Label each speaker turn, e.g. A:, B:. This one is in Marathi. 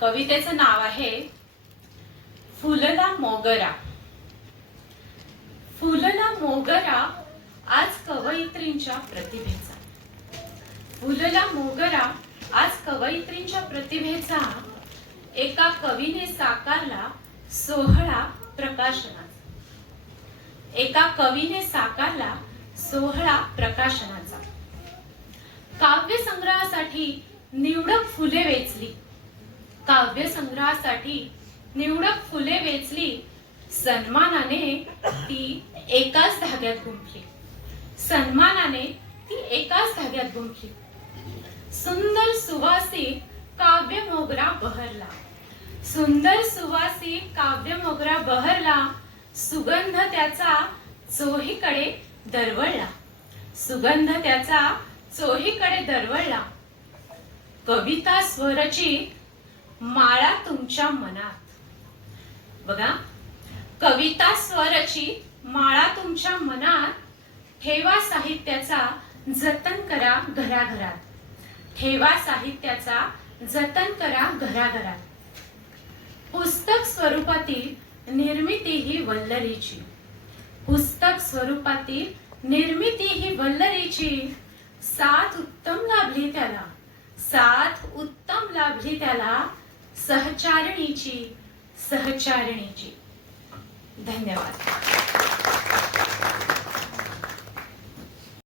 A: कवितेचं नाव आहे फुलला मोगरा. फुलला मोगरा आज कवयित्रींच्या प्रतिभेचा. फुलला मोगरा आज कवयित्रींच्या प्रतिभेचा. एका कवीने साकारला सोहळा प्रकाशनाचा. एका कवीने साकारला सोहळा प्रकाशनाचा. काव्य संग्रहासाठी निवडक फुले वेचली. काव्य संग्रहासाठी निवडक फुले वेचली. सन्मानाने ती एकाच धाग्यात गुंफली. सन्मानाने ती एकाच धाग्यात गुंफली. सुंदर सुवासी काव्य मोगरा बहरला. सुंदर सुवासिक काव्य मोगरा बहरला. सुगंध त्याचा चोहीकडे दरवळला. सुगंध त्याचा चोहीकडे दरवळला. कविता स्वरचित माळा तुमच्या मनात. बघा कविता स्वरचित माळा तुमच्या मनात ठेवा साहित्याचा जतन करा घराघरात. ठेवा साहित्याचा जतन करा घराघरात. पुस्तक स्वरूपातील निर्मिती ही वल्लरीची. पुस्तक स्वरूपातील निर्मिती ही वल्लरीची. साथ उत्तम लाभली त्याला. साथ उत्तम लाभली त्याला. सहचारणीची सहचारणीची. धन्यवाद.